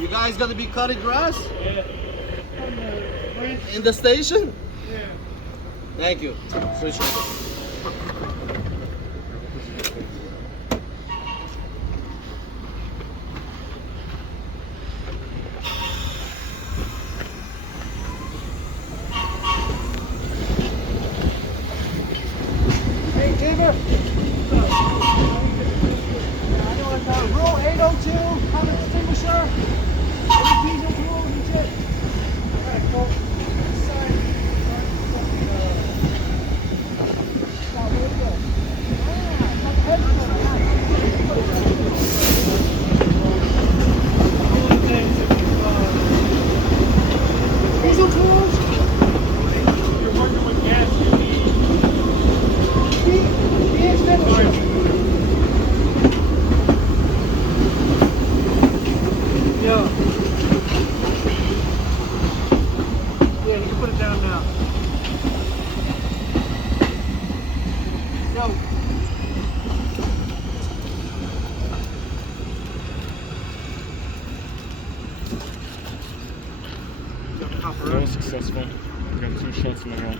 You guys gonna be cutting grass? Yeah. In the station? Yeah. Thank you. Appreciate it. Hey, David. Rule 802, common extinguisher. Any diesel fuel, reach it. I got a quote. Diesel tools? You're working with gas, you need The extinguisher. Yeah. Yeah, you can put it down now. Yo. That was successful. Got 2 shots in the row.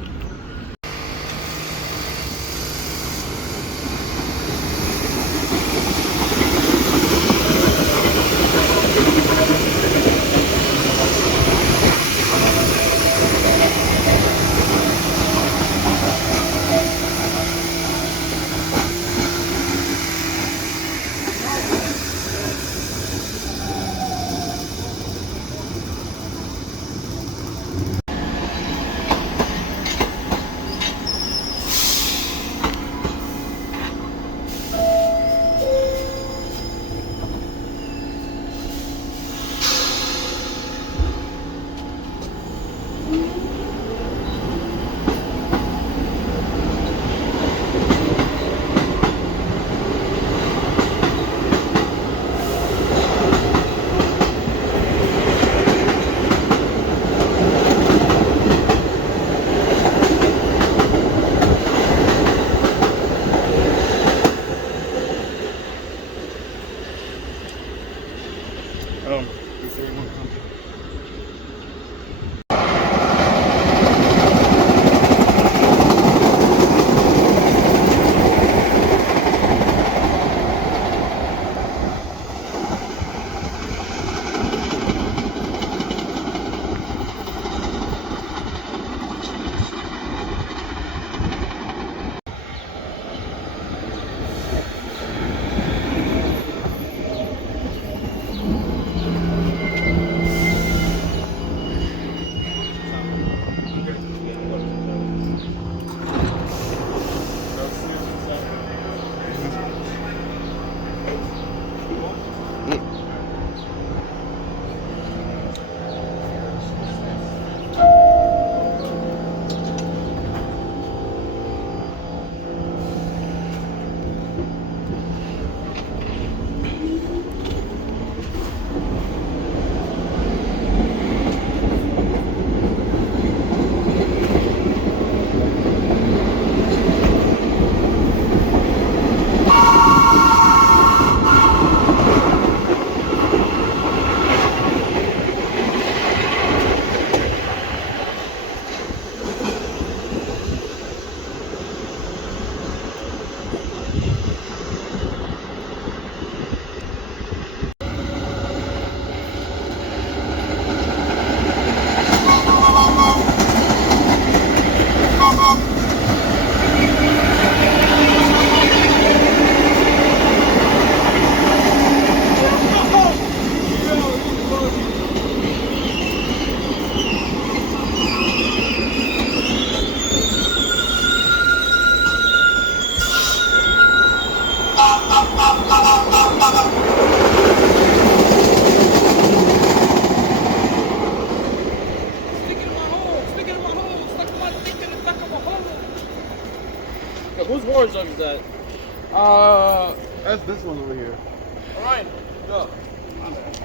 Is there one coming? Whose orange is that? That's this one over here. Alright. Yeah.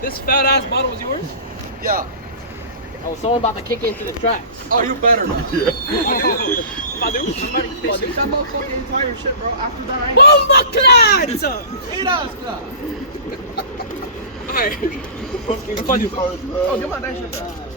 This fat ass bottle was yours? Yeah. I was someone about to kick into the tracks. Oh, you better not. Yeah. Somebody Well, dude, that motherfucking entire shit, bro. After that, I ain't. Bomba clad! Eat us, Alright. fucking Fuck you. retards, bro. Oh, get my nice shirt back.